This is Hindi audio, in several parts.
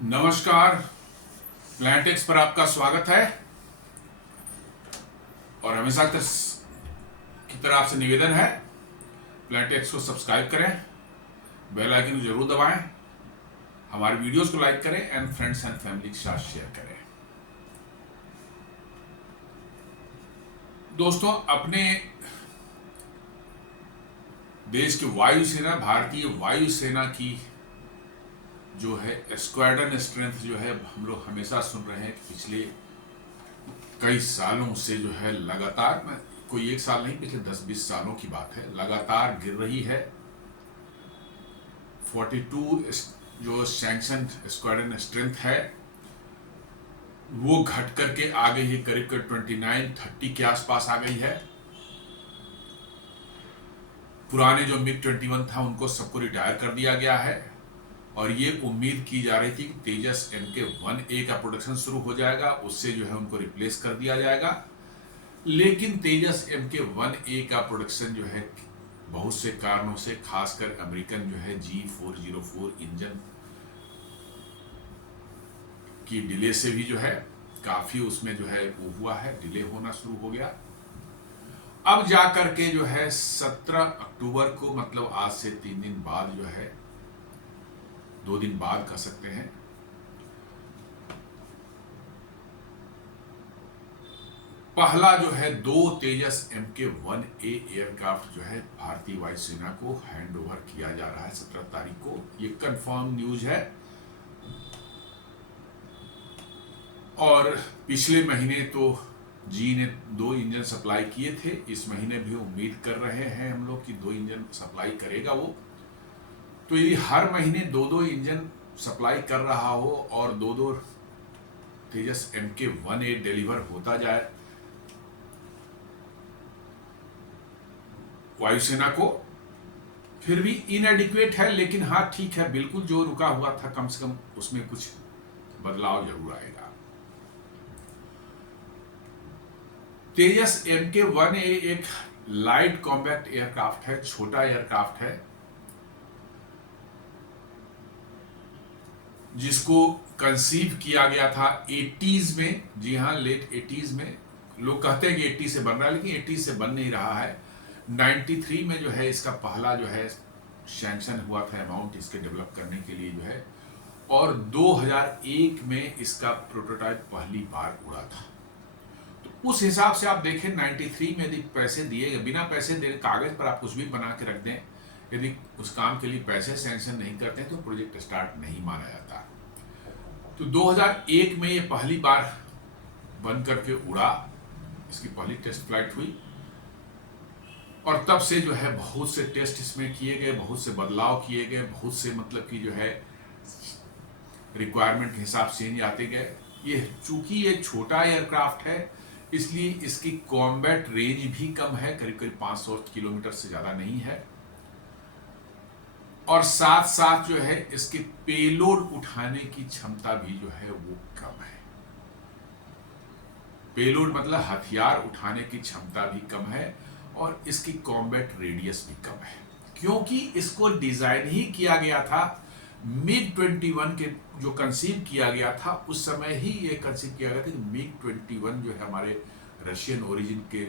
नमस्कार। प्लैनेटेक्स पर आपका स्वागत है और हमेशा की तरह आपसे निवेदन है, प्लैनेटेक्स को सब्सक्राइब करें, बेल आइकन को जरूर दबाएं, हमारे वीडियोस को लाइक करें एंड फ्रेंड्स एंड फैमिली के साथ शेयर करें। दोस्तों, अपने देश की वायुसेना, भारतीय वायुसेना की जो है स्क्वाड्रन स्ट्रेंथ जो है, हम लोग हमेशा सुन रहे हैं कि पिछले कई सालों से जो है लगातार, कोई एक साल नहीं, पिछले 10-20 सालों की बात है, लगातार गिर रही है। 42 जो सैंक्शन स्क्वाड्रन स्ट्रेंथ है वो घट करके आ गई है, करीब करीब 29-30 के आसपास आ गई है। पुराने जो MiG-21 था उनको सबको रिटायर कर दिया गया है और ये उम्मीद की जा रही थी कि तेजस MK-1A का प्रोडक्शन शुरू हो जाएगा, उससे जो है उनको रिप्लेस कर दिया जाएगा। लेकिन तेजस MK-1A का प्रोडक्शन जो है बहुत से कारणों से, खासकर अमेरिकन जो है G404 इंजन की डिले से भी जो है काफी उसमें जो है वो हुआ है, डिले होना शुरू हो गया। अब जाकर के जो है 17 अक्टूबर को, मतलब आज से 3 दिन बाद जो है, 2 दिन बाद कह सकते हैं, पहला जो है 2 तेजस MK-1A एयरक्राफ्ट जो है भारतीय वायुसेना को हैंड ओवर किया जा रहा है 17 तारीख को। ये कंफर्म न्यूज है और पिछले महीने तो जी ने 2 इंजन सप्लाई किए थे, इस महीने भी उम्मीद कर रहे हैं हम लोग कि 2 इंजन सप्लाई करेगा वो। तो यदि हर महीने 2-2 इंजन सप्लाई कर रहा हो और 2-2 तेजस MK-1A डिलीवर होता जाए वायुसेना को, फिर भी इनएडिक्वेट है, लेकिन हाँ ठीक है, बिल्कुल जो रुका हुआ था कम से कम उसमें कुछ बदलाव जरूर आएगा। तेजस MK-1A एक लाइट कॉम्बैक्ट एयरक्राफ्ट है, छोटा एयरक्राफ्ट है, जिसको कंसीव किया गया था 80s में। जी हाँ, लेट 80s में। लोग कहते हैं कि 80 से बन रहा है, लेकिन 80 से बन नहीं रहा है। 93 में जो है इसका पहला जो है सैंक्शन हुआ था अमाउंट इसके डेवलप करने के लिए जो है, और 2001 में इसका प्रोटोटाइप पहली बार उड़ा था। तो उस हिसाब से आप देखें 93 में यदि पैसे दिए गए, बिना पैसे दे कागज पर आप कुछ भी बना के रख दें, यदि उस काम के लिए पैसे सैंक्शन नहीं करते तो प्रोजेक्ट स्टार्ट नहीं माना जाता। तो 2001 में ये पहली बार बन करके उड़ा, इसकी पहली टेस्ट फ्लाइट हुई और तब से जो है बहुत से टेस्ट इसमें किए गए, बहुत से बदलाव किए गए, बहुत से मतलब कि जो है रिक्वायरमेंट के हिसाब से चेंज आते गए। ये चूंकि ये छोटा एयरक्राफ्ट है इसलिए इसकी कॉम्बैट रेंज भी कम है, करीब करीब 500 किलोमीटर से ज्यादा नहीं है, और साथ साथ जो है इसके पेलोड उठाने की क्षमता भी जो है वो कम है। पेलोड मतलब हथियार उठाने की क्षमता भी कम है और इसकी कॉम्बैट रेडियस भी कम है, क्योंकि इसको डिजाइन ही किया गया था MiG-21 के, जो कंसीव किया गया था उस समय ही ये कंसीव किया गया था कि MiG-21 जो है हमारे रशियन ओरिजिन के,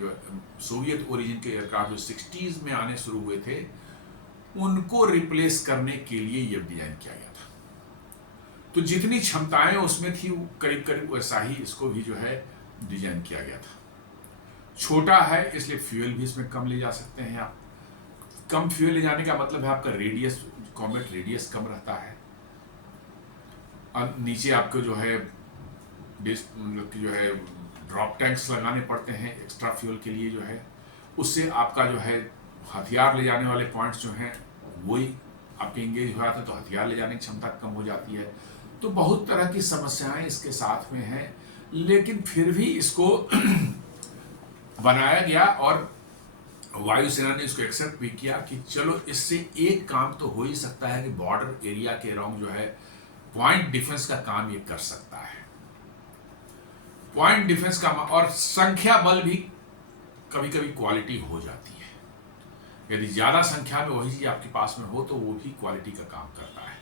सोवियत ओरिजिन के एयरक्राफ्ट जो 60s में आने शुरू हुए थे उनको रिप्लेस करने के लिए यह डिजाइन किया गया था। तो जितनी क्षमताएं उसमें थी करीब करीब वैसा ही इसको भी जो है डिजाइन किया गया था। छोटा है इसलिए फ्यूल भी इसमें कम ले जा सकते हैं आप। कम फ्यूल ले जाने का मतलब है आपका रेडियस, कॉम्बैट रेडियस कम रहता है, और नीचे आपको जो है जो है ड्रॉप टैंक्स लगाने पड़ते हैं एक्स्ट्रा फ्यूल के लिए जो है, उससे आपका जो है हथियार ले जाने वाले पॉइंट्स जो हैं वही आपके इंगेज हो जाते हैं, तो हथियार ले जाने की क्षमता कम हो जाती है। तो बहुत तरह की समस्याएं इसके साथ में हैं, लेकिन फिर भी इसको बनाया गया और वायुसेना ने इसको एक्सेप्ट भी किया कि चलो इससे एक काम तो हो ही सकता है कि बॉर्डर एरिया के अराउंड जो है पॉइंट डिफेंस का काम ये कर सकता है। पॉइंट डिफेंस का और संख्या बल भी कभी कभी क्वालिटी हो जाती है। यदि ज्यादा संख्या में वही चीज आपके पास में हो तो वो भी क्वालिटी का काम करता है।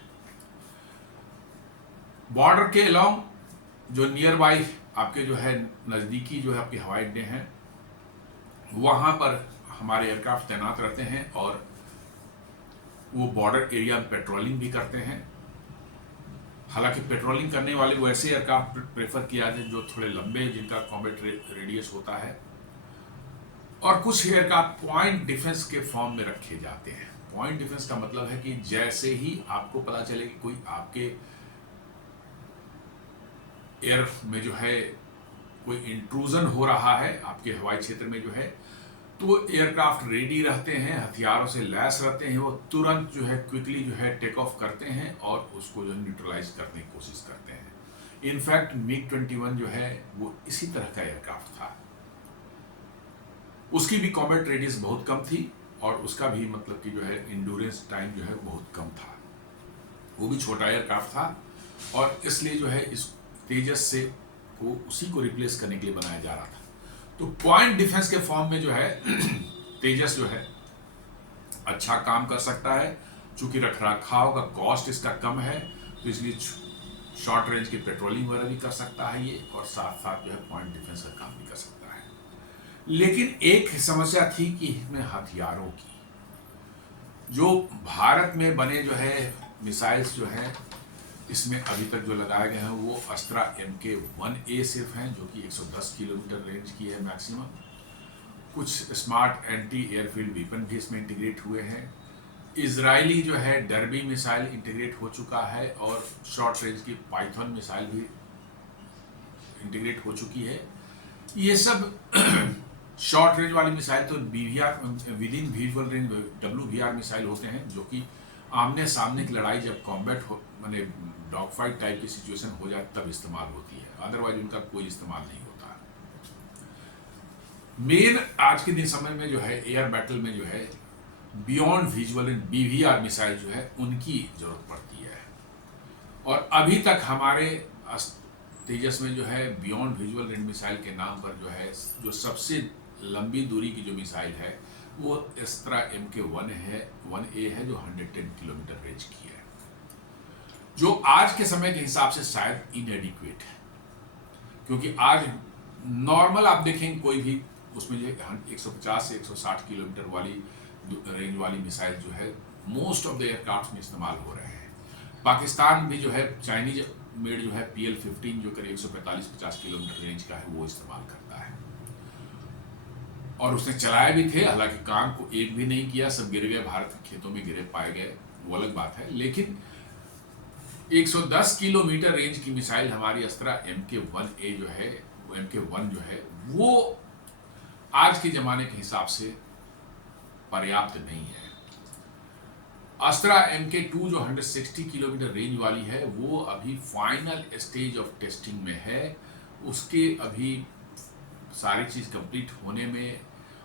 बॉर्डर के अलोंग जो नियर बाई आपके जो है नज़दीकी जो है आपके हवाई अड्डे हैं, वहाँ पर हमारे एयरक्राफ्ट तैनात रहते हैं और वो बॉर्डर एरिया में पेट्रोलिंग भी करते हैं। हालांकि पेट्रोलिंग करने वाले वैसे एयरक्राफ्ट प्रेफर किया जाए जो थोड़े लंबे, जिनका कॉम्बैट रेडियस होता है, और कुछ एयरक्राफ्ट पॉइंट डिफेंस के फॉर्म में रखे जाते हैं। पॉइंट डिफेंस का मतलब है कि जैसे ही आपको पता चले कि कोई आपके एयर में जो है कोई इंट्रूजन हो रहा है आपके हवाई क्षेत्र में जो है, तो एयरक्राफ्ट रेडी रहते हैं, हथियारों से लैस रहते हैं, वो तुरंत जो है क्विकली जो है टेक ऑफ करते हैं और उसको जो है न्यूट्रलाइज करने की कोशिश करते हैं। इनफैक्ट मिग 21 जो है वो इसी तरह का एयरक्राफ्ट था। उसकी भी कॉम्बैट रेडियस बहुत कम थी और उसका भी मतलब कि जो है इंड्योरेंस टाइम जो है बहुत कम था। वो भी छोटा एयरक्राफ्ट था और इसलिए जो है इस तेजस से को उसी को रिप्लेस करने के लिए बनाया जा रहा था। तो पॉइंट डिफेंस के फॉर्म में जो है तेजस जो है अच्छा काम कर सकता है। चूंकि रखरखाव का कॉस्ट इसका कम है, तो इसलिए शॉर्ट रेंज की पेट्रोलिंग वगैरह भी कर सकता है ये, और साथ साथ जो है पॉइंट डिफेंस का काम भी कर सकता है। लेकिन एक समस्या थी कि इसमें हथियारों की, जो भारत में बने जो है मिसाइल्स जो है इसमें अभी तक जो लगाए गए हैं वो अस्त्रा MK-1A सिर्फ हैं, जो कि 110 किलोमीटर रेंज की है मैक्सिमम। कुछ स्मार्ट एंटी एयरफील्ड वेपन भी इसमें इंटीग्रेट हुए हैं। इजरायली जो है डर्बी मिसाइल इंटीग्रेट हो चुका है और शॉर्ट रेंज की पाइथन मिसाइल भी इंटीग्रेट हो चुकी है। ये सब शॉर्ट रेंज वाली मिसाइल तो with in visual range WVR missile होते हैं, जो कि आमने सामने की लड़ाई जब कॉम्बैट हो माने डॉग फाइट टाइप की सिचुएशन हो जाए तब इस्तेमाल होती है, अदरवाइज उनका कोई इस्तेमाल नहीं होता। मेन आज के दिन समय में जो है एयर बैटल में जो है beyond visual and BVR missile जो है उनकी जरूरत पड़ती है। और अभी तक हमारे तेजस में जो है बियॉन्ड विजुअल रेंज मिसाइल के नाम पर जो है जो सबसे लंबी दूरी की जो मिसाइल है वो अस्त्रा MK-1A है, जो 110 किलोमीटर रेंज की है, जो आज के समय के हिसाब से शायद इनएडिक्वेट है। क्योंकि आज नॉर्मल आप देखेंगे कोई भी उसमें जो 150 से 160 किलोमीटर वाली रेंज वाली मिसाइल जो है मोस्ट ऑफ द एयरक्राफ्ट में इस्तेमाल हो रहे हैं। पाकिस्तान भी जो है चाइनीज मेड जो है PL-15 जो करीब 145-50 किलोमीटर रेंज का है वो इस्तेमाल करता है, और उसने चलाए भी थे। हालांकि काम को एक भी नहीं किया, सब गिर गए, भारत के खेतों में गिरे पाए गए, वो अलग बात है। लेकिन 110 किलोमीटर रेंज की मिसाइल हमारी अस्त्रा MK-1A जो है MK-1 जो है वो आज के जमाने के हिसाब से पर्याप्त नहीं है। अस्त्रा MK-2 जो 160 किलोमीटर रेंज वाली है वो अभी फाइनल स्टेज ऑफ टेस्टिंग में है। उसके अभी सारी चीज़ कंप्लीट होने में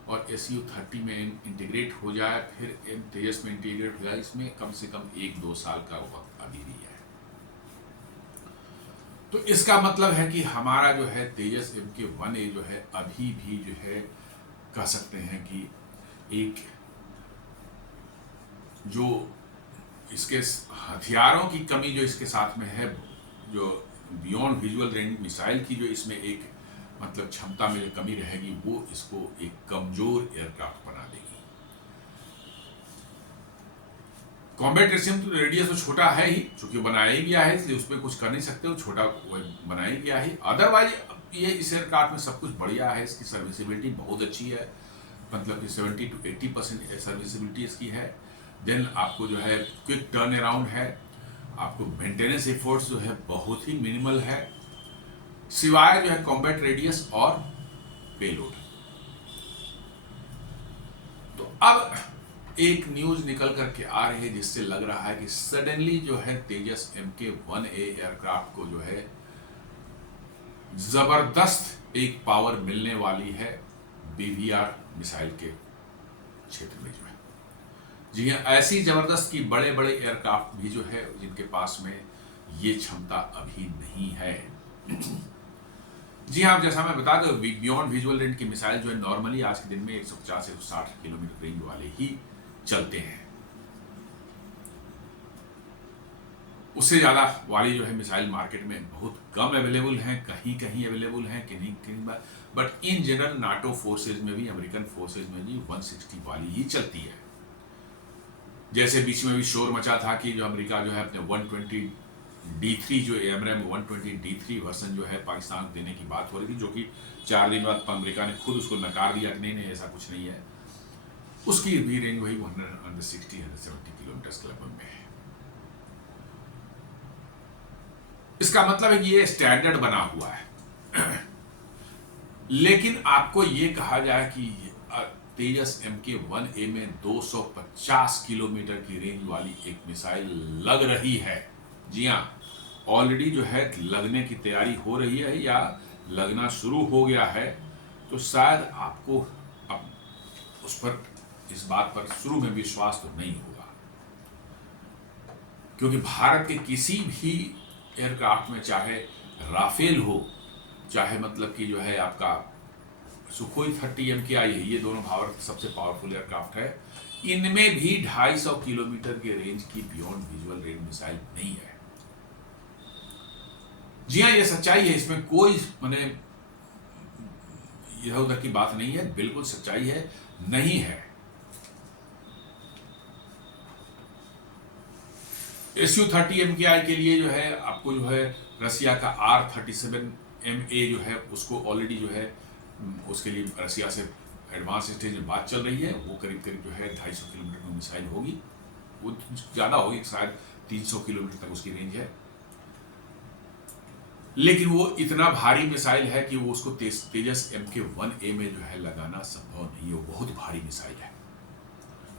और SU-30 में इंटीग्रेट हो जाए, फिर तेजस में इंटीग्रेट हो जाए, इसमें कम से कम 1-2 साल का वक्त अभी भी है। तो इसका मतलब है कि हमारा जो है तेजस MK-1A जो है अभी भी जो है कह सकते हैं कि एक जो इसके हथियारों की कमी जो इसके साथ में है, जो बियॉन्ड विजुअल रेंज मिसाइल की जो इसमें एक मतलब क्षमता में जो कमी रहेगी, वो इसको एक कमजोर एयरक्राफ्ट बना देगी। कॉम्बैट रेडियस तो छोटा है ही, चूंकि बनाया ही गया है, इसलिए उस पर कुछ कर नहीं सकते हो, छोटा बनाया ही गया है। अदरवाइज ये इस एयरक्राफ्ट में सब कुछ बढ़िया है, इसकी सर्विसिबिलिटी बहुत अच्छी है, मतलब कि 70 to 80% सर्विसिबिलिटी इसकी है। देन आपको जो है क्विक टर्न अराउंड है, आपको मेंटेनेंस एफर्ट्स जो है बहुत ही मिनिमल है, सिवाय जो है कॉम्बैट रेडियस और पेलोड। तो अब एक न्यूज निकल करके आ रही है जिससे लग रहा है कि सडनली जो है तेजस MK-1A एयरक्राफ्ट को जो है जबरदस्त एक पावर मिलने वाली है BVR मिसाइल के क्षेत्र में जो है। जी हाँ, ऐसी जबरदस्त की बड़े बड़े एयरक्राफ्ट भी जो है जिनके पास में ये क्षमता अभी नहीं है। जी हाँ, जैसा मैं बता दूं, बियॉन्ड विजुअल रेंज की मिसाइल जो है नॉर्मली आज के दिन में 150 से 160 किलोमीटर रेंज वाले ही चलते हैं। उससे ज़्यादा वाली जो है मिसाइल मार्केट में बहुत कम अवेलेबल हैं, कहीं कहीं अवेलेबल हैं, कहीं कहीं, but in general NATO forces में भी, अमेरिकन फोर्सेज में भी 160 वाली ही चलती है। जैसे बीच में भी शोर मचा था कि जो अमेरिका जो है अपने 120D3 जो AMRAAM 120D3 वर्सन जो है पाकिस्तान को देने की बात हो रही थी, जो कि 4 दिन बाद अमेरिका ने खुद उसको नकार दिया कि नहीं नहीं ऐसा कुछ नहीं है। उसकी भी रेंज वही 160-170 किलोमीटर के लगभग में है। इसका मतलब है कि ये स्टैंडर्ड बना हुआ है। लेकिन आपको ये कहा जाए कि तेजस MK1A में 250 किलोमीटर की रेंज वाली एक मिसाइल लग रही है। जी हाँ, ऑलरेडी जो है लगने की तैयारी हो रही है या लगना शुरू हो गया है। तो शायद आपको अब उस पर, इस बात पर शुरू में विश्वास तो नहीं होगा, क्योंकि भारत के किसी भी एयरक्राफ्ट में, चाहे राफेल हो, चाहे मतलब कि जो है आपका सुखोई 30 MKI है, ये दोनों भारत सबसे पावरफुल एयरक्राफ्ट है, इनमें भी 250 किलोमीटर के रेंज की बियॉन्ड विजुअल रेंज मिसाइल नहीं है। जी हाँ, ये सच्चाई है, इसमें कोई मैंने इधर उधर की बात नहीं है, बिल्कुल सच्चाई है, नहीं है। Su-30 MKI के लिए जो है आपको जो है रसिया का R-37MA जो है उसको ऑलरेडी जो है उसके लिए रसिया से एडवांस स्टेज में बात चल रही है। वो करीब करीब जो है 250 किलोमीटर की मिसाइल होगी, वो ज़्यादा होगी, शायद 300 किलोमीटर तक उसकी रेंज है। लेकिन वो इतना भारी मिसाइल है कि वो उसको तेजस MK1A में जो है लगाना संभव नहीं है, वो बहुत भारी मिसाइल है।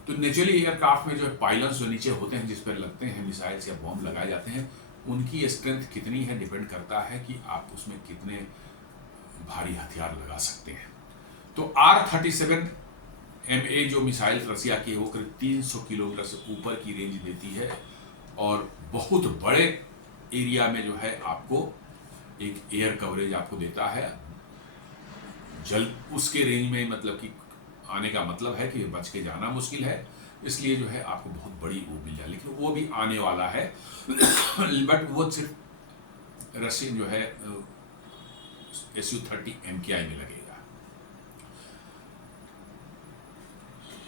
तो नेचुरली एयरक्राफ्ट में जो है पायलट्स जो नीचे होते हैं, जिस पर लगते हैं मिसाइल्स या बॉम्ब लगाए जाते हैं, उनकी स्ट्रेंथ कितनी है डिपेंड करता है कि आप उसमें कितने भारी हथियार लगा सकते हैं। तो R-37MA जो मिसाइल रसिया की है वो करीब 300 किलोमीटर से ऊपर की रेंज देती है और बहुत बड़े एरिया में जो है आपको एक एयर कवरेज आपको देता है। उसके रेंज में मतलब कि आने का मतलब है कि बच के जाना मुश्किल है, इसलिए जो है आपको बहुत बड़ी वो मिल जाए, लेकिन वो भी आने वाला है। बट वो सिर्फ रशियन जो है Su-30 MKI में लगेगा।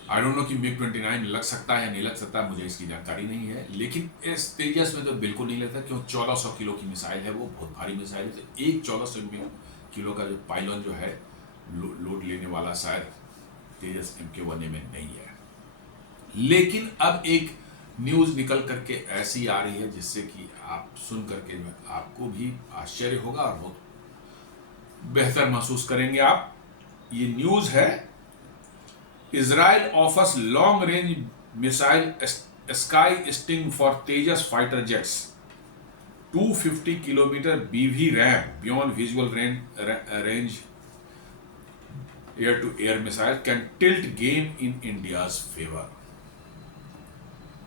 आई डोंट नो कि MiG-29 लग सकता है या नहीं लग सकता, मुझे इसकी जानकारी नहीं है, लेकिन इस तेजस में तो बिल्कुल नहीं लगता, क्यों 1400 किलो की मिसाइल है, वो बहुत भारी मिसाइल है। तो एक 1400 किलो का जो पायलॉन जो है लोड लेने वाला शायद तेजस MK1A में नहीं है। लेकिन अब एक न्यूज़ निकल करके ऐसी आ रही है जिससे कि आप सुन करके आपको भी आश्चर्य होगा और बहुत बेहतर महसूस करेंगे आप। ये न्यूज़ है, Israel offers long range missile Sky Sting for Tejas fighter jets, 250 किलोमीटर BV ram beyond visual range air to air missile can tilt game in India's favour.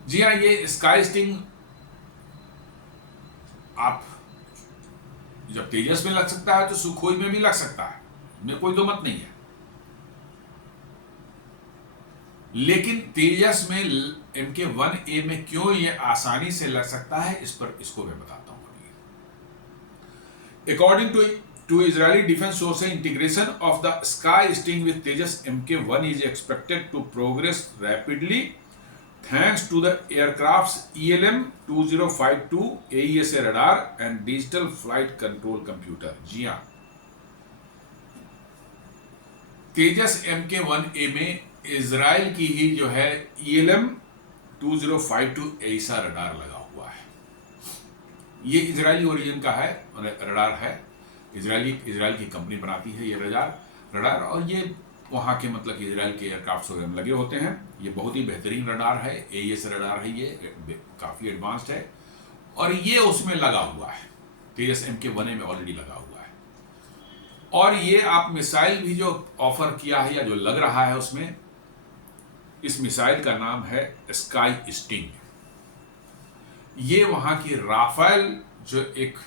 जी हाँ, ये स्काई स्टिंग आप जब तेजस में लग सकता है तो सुखोई में भी लग सकता है, में कोई दो मत नहीं है। लेकिन तेजस में MK1A में क्यों ये आसानी से लग सकता है, इसको मैं बताता हूं। According to Israeli defence sources, integration of the Sky Sting with Tejas MK1 is expected to progress rapidly thanks to the aircraft's ELM-2052 AESA radar and digital flight control computer। जी हाँ, तेजस MK1A में इजराइल की ही जो है ELM-2052 AESA रडार लगा हुआ है। ये इजरायली ओरिजिन का है, रडार है, इजराइल की कंपनी बनाती है ये रडार, और ये वहाँ के मतलब कि इजराइल के एयरक्राफ्ट वगैरह में लगे होते हैं। ये बहुत ही बेहतरीन रडार है, AESA रडार है, ये काफ़ी एडवांस्ड है और ये उसमें लगा हुआ है, तेजस MK1A में ऑलरेडी लगा हुआ है। और ये आप मिसाइल भी जो ऑफर किया है या जो लग रहा है उसमें, इस मिसाइल का नाम है स्काई स्टिंग। ये वहाँ की राफेल जो एक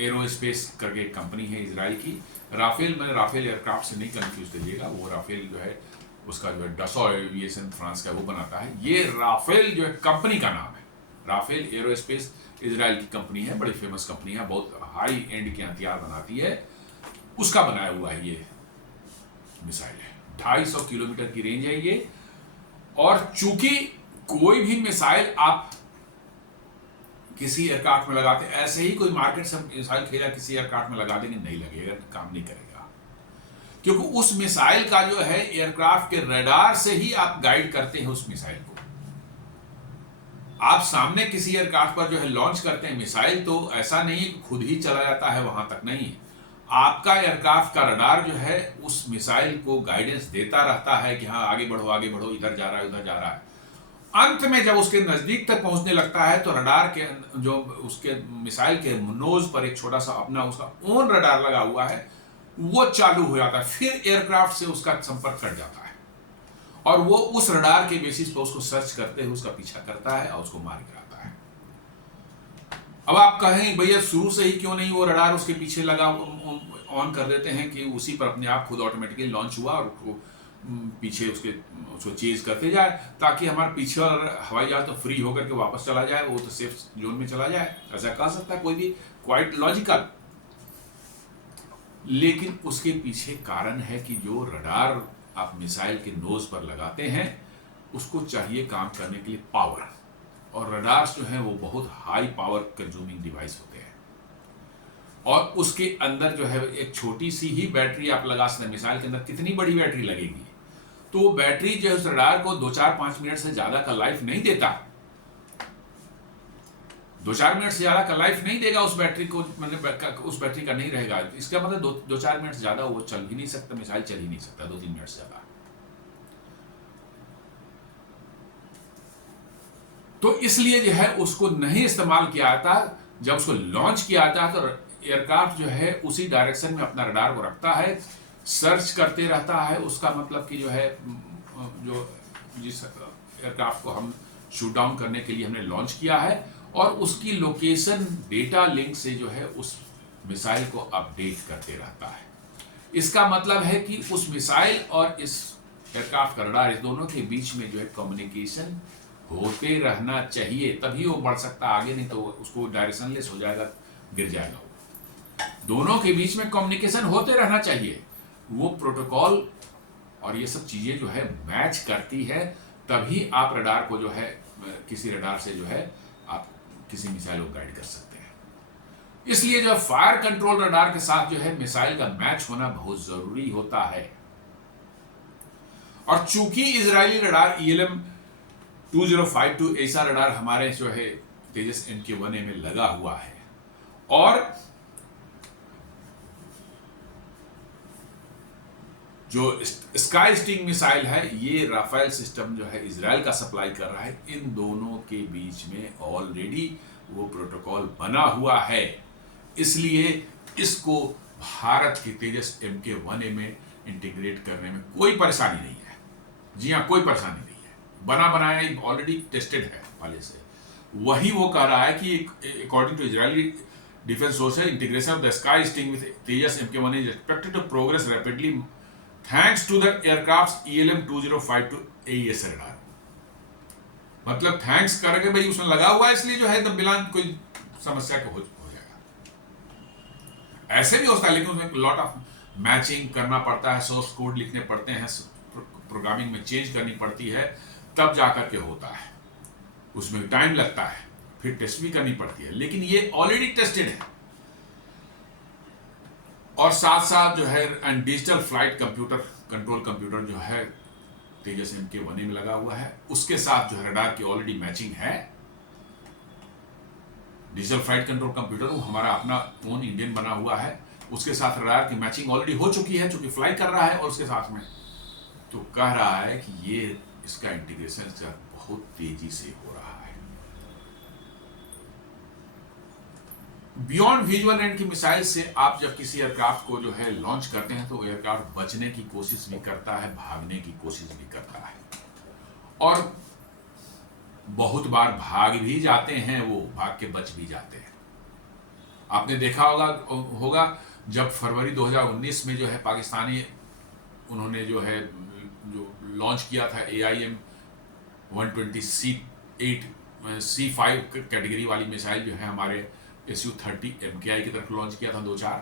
एरोस्पेस करके एक कंपनी है इजराइल की, राफेल एयरक्राफ्ट से नहीं कंफ्यूज करिएगा, वो राफेल जो है उसका जो है डसॉ एविएशन फ्रांस का वो बनाता है। ये राफेल जो है कंपनी का नाम है, राफेल एरोस्पेस इजराइल की कंपनी है, बड़ी फेमस कंपनी है, बहुत हाई एंड के हथियार बनाती है, उसका बनाया हुआ है ये मिसाइल है। 250 किलोमीटर की रेंज है ये। और चूंकि कोई भी मिसाइल आप किसी एयरक्राफ्ट में लगाते, ऐसे ही कोई मार्केट से मिसाइल खेला किसी एयरक्राफ्ट में लगा देंगे, नहीं लगेगा, काम नहीं करेगा, क्योंकि उस मिसाइल का जो है एयरक्राफ्ट के रडार से ही आप गाइड करते हैं उस मिसाइल को। आप सामने किसी एयरक्राफ्ट पर जो है लॉन्च करते हैं मिसाइल, तो ऐसा नहीं कि खुद ही चला जाता है वहां तक, नहीं, आपका एयरक्राफ्ट का रडार जो है उस मिसाइल को गाइडेंस देता रहता है कि हाँ आगे बढ़ो, इधर जा रहा है, उधर जा रहा है। अंत में जब उसके नजदीक तक पहुंचने लगता है तो रडार के जो उसके मिसाइल के नोज पर एक छोटा सा अपना उसका ओन रडार लगा हुआ है, वो चालू हो जाता है, फिर एयरक्राफ्ट से उसका संपर्क कट जाता है और वो उस रडार के बेसिस पर उसको सर्च करते हुए उसका पीछा करता है और उसको मार गिराता है। अब आप कहें भैया शुरू से ही क्यों नहीं वो रडार उसके पीछे लगा ऑन कर देते हैं कि उसी पर अपने आप खुद ऑटोमेटिकली लॉन्च हुआ और पीछे उसको चेज करते जाए, ताकि हमारे पीछे हवाई जहाज तो फ्री होकर के वापस चला जाए, वो तो सेफ जोन में चला जाए। ऐसा कह सकता है कोई भी, क्वाइट लॉजिकल। लेकिन उसके पीछे कारण है कि जो रडार आप मिसाइल के नोज पर लगाते हैं उसको चाहिए काम करने के लिए पावर, और रडार्स जो हैं वो बहुत हाई पावर कंज्यूमिंग डिवाइस होते हैं, और उसके अंदर जो है एक छोटी सी ही बैटरी आप लगा सकते हैं। मिसाइल के अंदर कितनी बड़ी बैटरी लगेगी, तो वो बैटरी जो है उस रडार को 2-4-5 मिनट से ज्यादा का लाइफ नहीं देता, 2-4 मिनट से ज्यादा का लाइफ नहीं देगा उस बैटरी को, मतलब उस बैटरी का नहीं रहेगा। इसका मतलब 2-4 मिनट से ज्यादा वो चल ही नहीं सकता, मिसाइल चल ही नहीं सकता 2-3 मिनट से ज्यादा। तो इसलिए जो है उसको नहीं इस्तेमाल किया जाता। जब उसको लॉन्च किया जाता है तो एयरक्राफ्ट जो है उसी डायरेक्शन में अपना रडार को रखता है, सर्च करते रहता है। उसका मतलब कि जो है जो जिस एयरक्राफ्ट को हम शूट डाउन करने के लिए हमने लॉन्च किया है, और उसकी लोकेशन डेटा लिंक से जो है उस मिसाइल को अपडेट करते रहता है। इसका मतलब है कि उस मिसाइल और इस एयरक्राफ्ट का रडार, इस दोनों के बीच में जो है कम्युनिकेशन होते रहना चाहिए, तभी वो बढ़ सकता है आगे, नहीं तो उसको डायरेक्शनलेस हो जाएगा, गिर जाएगा वो। दोनों के बीच में कम्युनिकेशन होते रहना चाहिए, वो प्रोटोकॉल और ये सब चीजें जो है मैच करती है, तभी आप रडार को जो है किसी रडार से जो है आप किसी मिसाइल को गाइड कर सकते हैं। इसलिए जो फायर कंट्रोल रडार के साथ जो है मिसाइल का मैच होना बहुत जरूरी होता है। और चूंकि इजरायली रडार ELM 2052 ऐसा रडार हमारे जो है तेजस MK-1A में लगा हुआ है, और जो स्काई स्टिंग मिसाइल है ये राफेल सिस्टम जो है इजराइल का सप्लाई कर रहा है। इन दोनों के बीच में ऑलरेडी वो प्रोटोकॉल बना हुआ है, इसलिए इसको भारत के तेजस MK-1A में इंटीग्रेट करने में कोई परेशानी नहीं है। जी हाँ, कोई परेशानी नहीं है, बना बनाया ऑलरेडी टेस्टेड है पहले से। वही वो कह रहा है कि according to Israeli defence sources, integration of the Sky Sting with Tejas MK-1A is expected to progress rapidly thanks to the aircraft ELM 2052 AES radar. मतलब थैंक्स करके भाई उसमें लगा हुआ है, इसलिए जो है एकदम बिना कोई समस्या के हो जाएगा। ऐसे भी होता है, लेकिन उसमें लॉट ऑफ मैचिंग करना पड़ता है, सोर्स कोड लिखने पड़ते हैं, प्रोग्रामिंग में चेंज करनी पड़ती है, तब जाकर के होता है, उसमें टाइम लगता है, फिर टेस्ट भी करनी पड़ती है, लेकिन ये ऑलरेडी टेस्टेड है। और साथ साथ जो है digital flight computer control computer जो है तेजस MK-1A में लगा हुआ है, उसके साथ जो है रडार की ऑलरेडी मैचिंग है। डिजिटल फ्लाइट कंट्रोल कंप्यूटर वो हमारा अपना ओन इंडियन बना हुआ है, उसके साथ रडार की मैचिंग ऑलरेडी हो चुकी है, चूंकि फ्लाई कर रहा है, और उसके साथ में तो कह रहा है कि ये इसका इंटीग्रेशन बहुत तेजी से हो रहा है। बियॉन्ड विजुअल रेंज की मिसाइल से आप जब किसी एयरक्राफ्ट को जो है लॉन्च करते हैं तो एयरक्राफ्ट बचने की कोशिश भी करता है, भागने की कोशिश भी करता है, और बहुत बार भाग भी जाते हैं, वो भाग के बच भी जाते हैं। आपने देखा होगा जब फरवरी 2019 में जो है पाकिस्तानी उन्होंने जो लॉन्च किया था AIM-120C8 C5 कैटेगरी वाली मिसाइल जो है हमारे SU-30 MKI की तरफ लॉन्च किया था 2-4।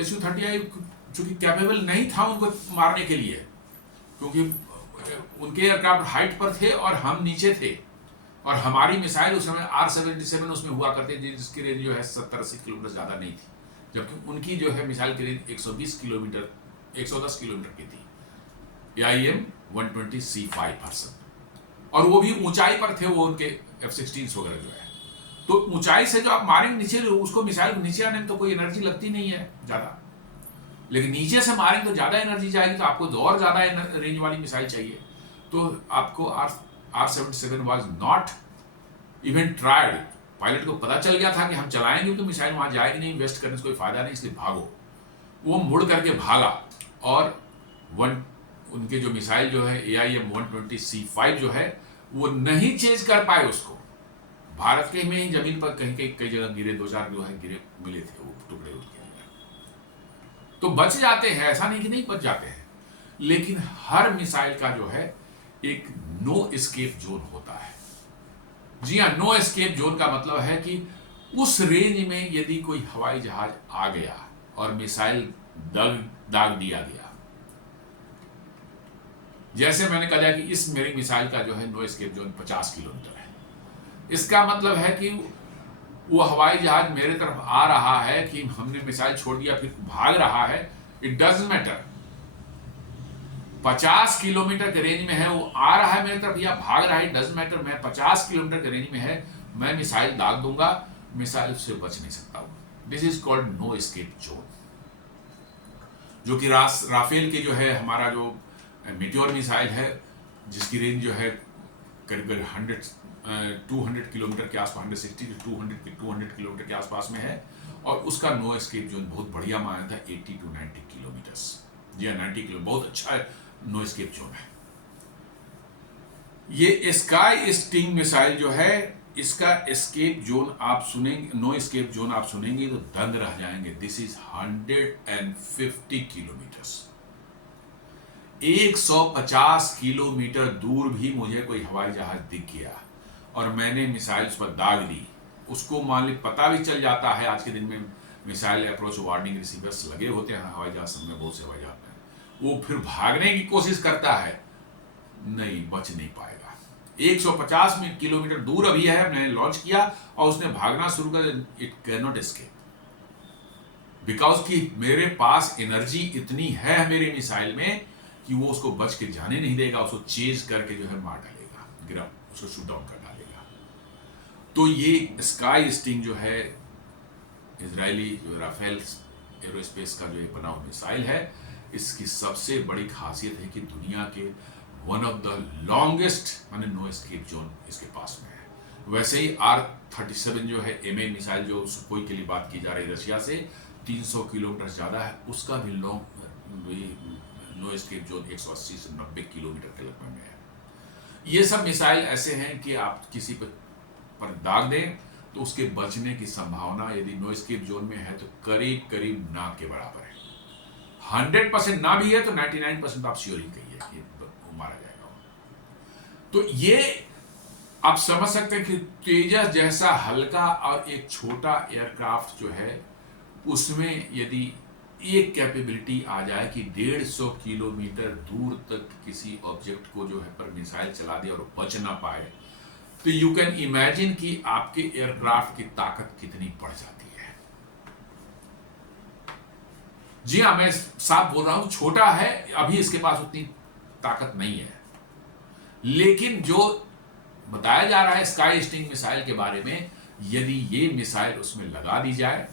SU-30I चूंकि कैपेबल नहीं था उनको मारने के लिए, क्योंकि उनके एयरक्राफ्ट हाइट पर थे और हम नीचे थे, और हमारी मिसाइल उस समय R-77 उसमें हुआ करते थे जिसकी रेंज जो है 70-80 किलोमीटर ज़्यादा नहीं थी, जबकि उनकी जो है मिसाइल की रेंज 120 किलोमीटर 110 किलोमीटर की थी, AIM-120C5 वर्सन, और वो भी ऊंचाई पर थे, वो उनके F-16 वगैरह जो है। तो ऊंचाई से जो आप मारेंगे नीचे, उसको मिसाइल को नीचे आने में तो कोई एनर्जी लगती नहीं है ज़्यादा, लेकिन नीचे से मारेंगे तो ज़्यादा एनर्जी जाएगी, तो आपको तो और ज़्यादा रेंज वाली मिसाइल चाहिए। तो आपको R-77 was not even tried. Pilot को पता चल गया था कि हम चलाएंगे तो मिसाइल वहां जाएगी नहीं, इन्वेस्ट करने से कोई फायदा नहीं, इसलिए भागो। वो मुड़ करके भागा, और उनके जो मिसाइल जो है AIM-120C5 जो है वो नहीं चेज कर पाए उसको। भारत के में ही जमीन पर कई जगह गिरे, 2-4 जो है गिरे मिले थे वो टुकड़े उनके, तो बच जाते हैं, ऐसा नहीं कि नहीं बच जाते हैं, लेकिन हर मिसाइल का जो है एक नो एस्केप जोन होता है। जी हाँ, नो एस्केप जोन का मतलब है कि उस रेंज में यदि कोई हवाई जहाज आ गया और मिसाइल दाग दिया गया, जैसे मैंने कहा कि इस मेरी मिसाइल का जो है नो एस्केप जोन 50 किलोमीटर है, इसका मतलब है कि वो हवाई जहाज मेरे तरफ आ रहा है कि हमने मिसाइल छोड़ दिया फिर भाग रहा है, इट डजंट मैटर, 50 किलोमीटर के रेंज में है, वो आ रहा है मेरी तरफ या भाग रहा है, डजंट मैटर, मैं 50 किलोमीटर के रेंज में है, मैं मिसाइल दाग दूंगा, मिसाइल से बच नहीं सकता हूं। This is called no escape zone, जो कि राफेल के जो है हमारा जो मीटियोर मिसाइल है, जिसकी रेंज जो है करीब 200 किलोमीटर के आसपास, 160 to 200 किलोमीटर के आसपास में है, और उसका नो एस्केप जोन बहुत बढ़िया माना था 80 to 90 किलोमीटर। जी हाँ, 90 किलो बहुत अच्छा नो एस्केप जोन है। ये स्काई स्टिंग मिसाइल जो है, इसका एस्केप जोन आप सुनेंगे, नो एस्केप जोन आप सुनेंगे तो दंग रह जाएंगे। दिस इज 150 किलोमीटर, 150 किलोमीटर दूर भी मुझे कोई हवाई जहाज दिख गया और मैंने मिसाइल पर दाग दी, उसको मान ली पता भी चल जाता है। आज के दिन में मिसाइल अप्रोच वार्निंग रिसीवर्स लगे होते हैं हवाई जहाज सब में, बहुत से हवाई जहाज में, वो फिर भागने की कोशिश करता है, नहीं बच नहीं पाएगा। 150 किलोमीटर दूर अभी है, मैंने लॉन्च किया और उसने भागना शुरू कर, it can not escape, because कि मेरे पास एनर्जी इतनी है मेरे मिसाइल में कि वो उसको बच के जाने नहीं देगा, उसको चेज करके जो है मार डालेगा, गिरा उसको शूट डाउन कर डालेगा। तो ये स्काई स्टिंग जो है इजरायली जो राफेल एरोस्पेस का जो बना हुआ मिसाइल है, इसकी सबसे बड़ी खासियत है कि दुनिया के वन ऑफ द लॉन्गेस्ट माने नो एस्केप जोन इसके पास में है। वैसे ही R-37 जो है MA मिसाइल जो सुखोई के लिए बात की जा रही रशिया से 300 किलोमीटर ज़्यादा है, उसका भी लॉन्ग नो एस्केप जोन 180 से 90 किलोमीटर के लगभग में है। ये सब मिसाइल ऐसे हैं कि आप किसी पर दाग दें तो उसके बचने की संभावना यदि नो एस्केप जोन में है तो करीब करीब ना के बराबर है। 100% ना भी है तो 99% आप श्योर ही कहिए कि वो मारा जाएगा। तो ये आप समझ सकते हैं कि तेजस जैसा हल्का और एक छोटा एयरक्राफ्ट जो है, उसमें यदि एक कैपेबिलिटी आ जाए कि 150 किलोमीटर दूर तक किसी ऑब्जेक्ट को जो है पर मिसाइल चला दे और बच ना पाए, तो यू कैन इमेजिन कि आपके एयरक्राफ्ट की ताकत कितनी बढ़ जाती है। जी हाँ, मैं साफ बोल रहा हूं, छोटा है, अभी इसके पास उतनी ताकत नहीं है, लेकिन जो बताया जा रहा है स्काई स्टिंग मिसाइल के बारे में, यदि ये मिसाइल उसमें लगा दी जाए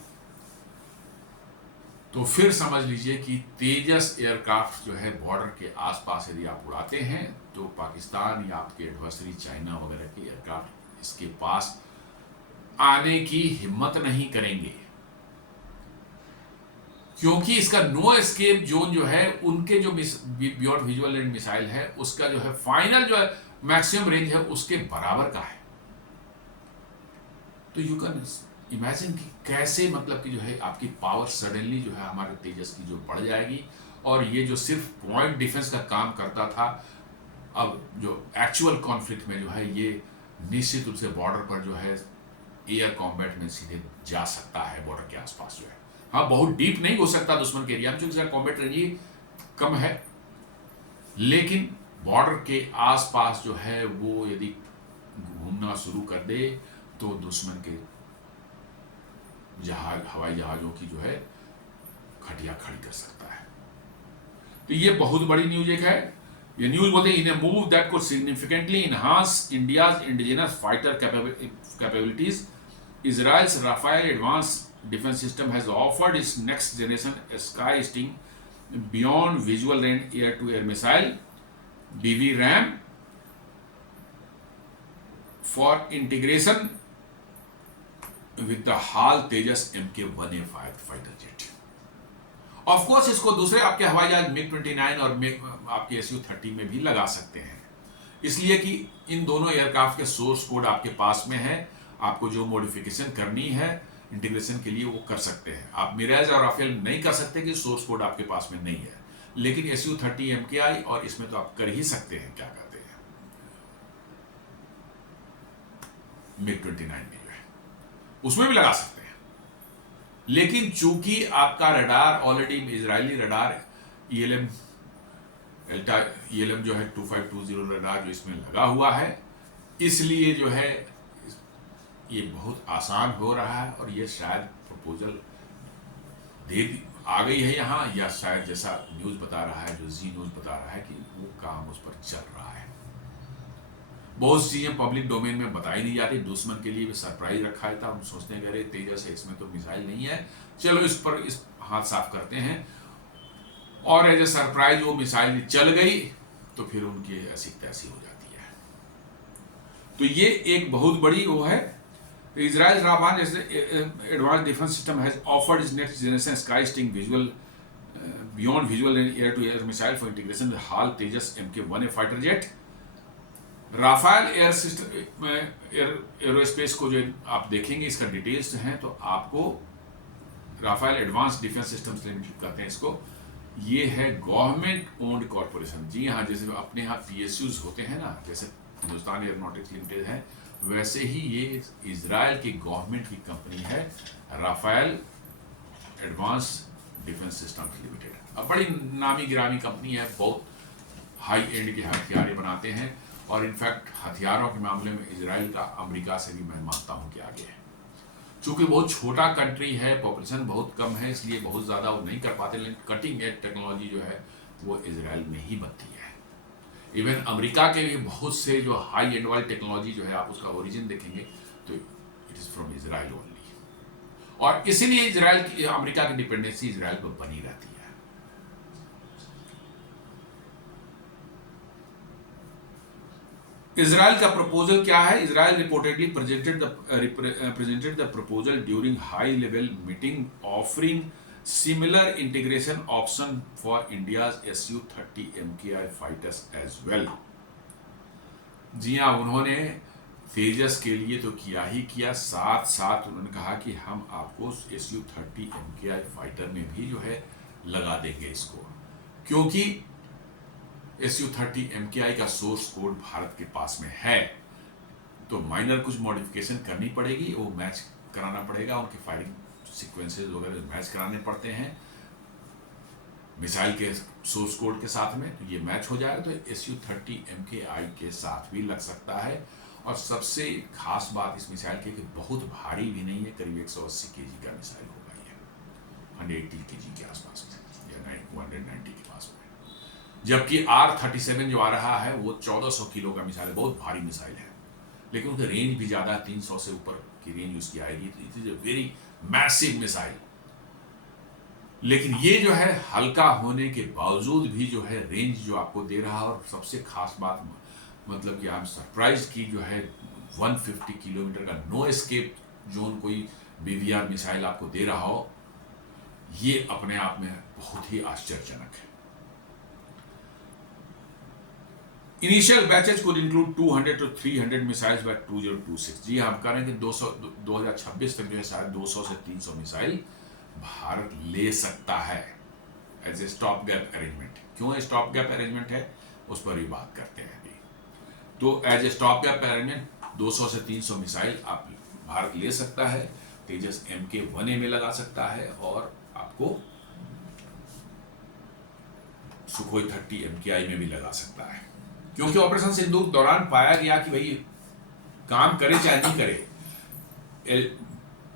तो फिर समझ लीजिए कि तेजस एयरक्राफ्ट जो है बॉर्डर के आसपास यदि आप उड़ाते हैं तो पाकिस्तान या आपके एडवर्सरी चाइना वगैरह के एयरक्राफ्ट इसके पास आने की हिम्मत नहीं करेंगे, क्योंकि इसका नो एस्केप जोन जो है उनके जो बियॉन्ड विजुअल रेंज मिसाइल है उसका जो है फाइनल जो है मैक्सिमम रेंज है उसके बराबर का है। तो यू कैन इमेजिन कि कैसे मतलब कि जो है आपकी पावर सडनली जो है हमारे तेजस की जो बढ़ जाएगी, और ये जो सिर्फ पॉइंट डिफेंस का काम करता था, अब जो एक्चुअल कॉन्फ्लिक्ट में जो है ये निश्चित रूप से बॉर्डर पर जो है एयर कॉम्बैट में सीधे जा सकता है, बॉर्डर के आसपास जो है। हाँ, बहुत डीप नहीं हो सकता दुश्मन के एरिया में, क्योंकि कॉम्बैट रेंज ही कम है, लेकिन बॉर्डर के आसपास जो है वो यदि घूमना शुरू कर दे तो दुश्मन के जहाज, हवाई जहाजों की जो है खटिया खड़ी कर सकता है। तो ये बहुत बड़ी न्यूज एक है। ये न्यूज बोलते हैं, in a move that could significantly enhance India's indigenous fighter capabilities, Israel's Rafale advanced defense system has offered its next generation Sky-Sting beyond visual range air-to-air missile (BVRAM) for integration with the HAL Tejas Mk-1A fighter jet. Of course इसको दूसरे आपके हवाई जहाज MiG-29 और आपके Su-30 में भी लगा सकते हैं, इसलिए कि इन दोनों एयरक्राफ्ट के सोर्स कोड आपके पास में है। आपको जो मॉडिफिकेशन करनी है इंटीग्रेशन के लिए वो कर सकते हैं। आप मिराज और राफेल नहीं कर सकते कि सोर्स कोड आपके पास में नहीं है, लेकिन Su-30 MKI और इसमें तो आप कर ही सकते हैं। क्या कहते हैं MiG-29 में जो है उसमें भी लगा सकते हैं, लेकिन चूंकि आपका radar already Israeli radar ELM जो है 2520 रडार जो इसमें लगा हुआ है, इसलिए जो है ये बहुत आसान हो रहा है। और ये शायद प्रपोजल आ गई है यहाँ, या शायद जैसा न्यूज़ बता रहा है, जो जी न्यूज़ बता रहा है कि वो काम उस पर चल रहा है। बहुत चीज़ें पब्लिक डोमेन में बताई नहीं जाती, दुश्मन के लिए भी सरप्राइज रखा था। हम सोचते हैं कि अरे तेजस है, इसमें तो मिसाइल नहीं है, चलो इस पर इस हाथ साफ करते हैं, और एज ए सरप्राइज वो मिसाइल चल गई तो फिर उनकी ऐसी तैसी हो जाती है। तो ये एक बहुत बड़ी वो है। Israel's Rafale advanced defense system has offered its next generation Sky-Sting beyond visual and air-to-air missile for integration with HAL Tejas Mk-1A fighter jet. Rafael air system aerospace को जो आप देखेंगे, इसका डिटेल्स हैं तो आपको Rafael advance defence systems limited कहते हैं इसको। ये है गवर्नमेंट ओन्ड कॉर्पोरेशन। जी हाँ, जैसे अपने यहाँ PSUs होते हैं ना, जैसे हिंदुस्तान एयरोनॉटिक्स लिमिटेड है, वैसे ही ये इजराइल की गवर्नमेंट की कंपनी है, Rafael advance defence systems Limited. अब बड़ी नामी गिरामी कंपनी है, बहुत हाई एंड के हथियार बनाते हैं, और इनफैक्ट हथियारों के मामले में इजराइल का अमेरिका से भी मैं मानता हूँ कि आगे है। चूंकि बहुत छोटा कंट्री है, पॉपुलेशन बहुत कम है, इसलिए बहुत ज़्यादा वो नहीं कर पाते, लेकिन कटिंग एज टेक्नोलॉजी जो है वो इजराइल में ही बनती है। इवन अमेरिका के भी बहुत से जो हाई एंड वाली टेक्नोलॉजी जो है, आप उसका ओरिजिन देखेंगे तो it is from Israel only, और इसीलिए इजराइल की, अमेरिका की डिपेंडेंसी इजराइल पर बनी रहती है। इजराइल का प्रपोजल क्या है? Israel reportedly presented the proposal during high level meeting offering similar integration option for India's Su-30 MKI fighters as well. जी हाँ, उन्होंने तेजस के लिए तो किया ही किया, साथ साथ उन्होंने कहा कि हम आपको Su-30 MKI फाइटर में भी जो है लगा देंगे इसको, क्योंकि Su-30 MKI का सोर्स कोड भारत के पास में है, तो माइनर कुछ मॉडिफिकेशन करनी पड़ेगी, वो मैच कराना पड़ेगा, उनके फायरिंग सीक्वेंसेस वगैरह मैच कराने पड़ते हैं मिसाइल के सोर्स कोड के साथ में, तो ये मैच हो जाएगा तो Su-30 MKI के साथ भी लग सकता है। और सबसे खास बात इस मिसाइल की कि बहुत भारी भी नहीं है, करीब 180 kg का मिसाइल होगा, ये 180 kg के आसपास में या 190 के पास में, जबकि R-37 जो आ रहा है वो 1400 किलो का मिसाइल है, बहुत भारी मिसाइल है, लेकिन उसका रेंज भी ज़्यादा, 300 से ऊपर की रेंज उसकी आएगी, तो it is a very massive missile. लेकिन ये जो है हल्का होने के बावजूद भी जो है रेंज जो आपको दे रहा है, और सबसे खास बात मतलब कि आप सरप्राइज की जो है 150 किलोमीटर का नो एस्केप जोन कोई BVR मिसाइल आपको दे रहा हो, ये अपने आप में बहुत ही आश्चर्यजनक है। Initial batches could include 200 to 300 missiles by 2026। जी हम कह रहे हैं कि 2026 तक जो है शायद 200 से 300 मिसाइल भारत ले सकता है as a stop gap arrangement. क्यों स्टॉप गैप अरेंजमेंट है, उस पर भी बात करते हैं। तो as a stop gap arrangement 200 से 300 मिसाइल आप भारत ले सकता है, तेजस MK-1A में लगा सकता है और आपको सुखोई 30 MKI में भी लगा सकता है। क्योंकि ऑपरेशन सिंदूर दौरान पाया गया कि भाई काम करे चाहे नहीं करे,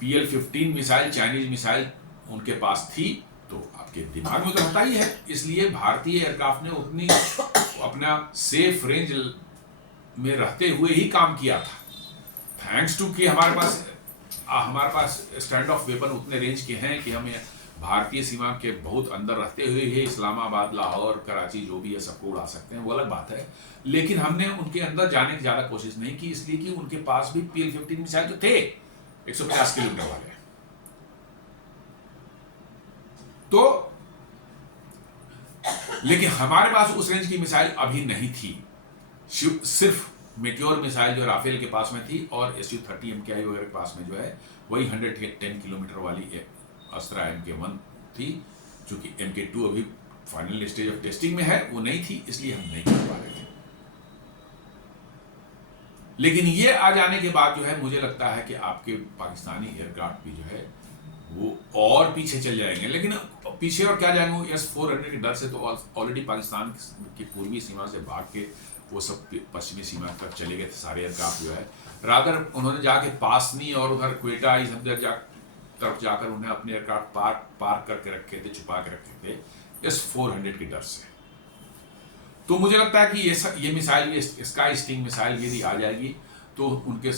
PL-15 मिसाइल, चाइनीज मिसाइल उनके पास थी, तो आपके दिमाग में तो रहता ही है। इसलिए भारतीय एयरक्राफ्ट ने उतनी अपना सेफ रेंज में रहते हुए ही काम किया था। थैंक्स टू कि हमारे पास स्टैंड ऑफ वेपन उतने रेंज के हैं कि हमें भारतीय सीमा के बहुत अंदर रहते हुए ही इस्लामाबाद, लाहौर, कराची जो भी है सबको उड़ा सकते हैं, वो अलग बात है। लेकिन हमने उनके अंदर जाने की ज़्यादा कोशिश नहीं की, इसलिए कि उनके पास भी PL-15 मिसाइल तो थे 150 किलोमीटर वाले। तो लेकिन हमारे पास उस रेंज की मिसाइल अभी नहीं थी। सिर्फ मेट्योर मिसाइल जो राफेल के पास में थी और Su-30 MKI वगैरह के पास में जो है वही 110 किलोमीटर वाली अस्त्रा MK-1 थी। चूंकि MK-2 अभी फाइनल स्टेज ऑफ टेस्टिंग में है, वो नहीं थी, इसलिए हम नहीं कर पा रहे थे। लेकिन ये आ जाने के बाद जो है मुझे लगता है कि आपके पाकिस्तानी एयरक्राफ्ट भी जो है वो और पीछे चल जाएंगे। लेकिन पीछे और क्या जाएंगे, S-400 के डर से तो ऑलरेडी पाकिस्तान की पूर्वी सीमा से भाग के वो सब पश्चिमी सीमा तक चले गए थे सारे एयरक्राफ्ट जो है। रादर उन्होंने जाके पासनी और उधर क्वेटा इस तरफ जाकर उन्हें अपने एयरक्राफ्ट पार्क करके रखे थे, छुपा के रखे थे S-400 के डर से। तो मुझे लगता है कि ये मिसाइल, ये स्काई स्टिंग मिसाइल यदि आ जाएगी तो उनके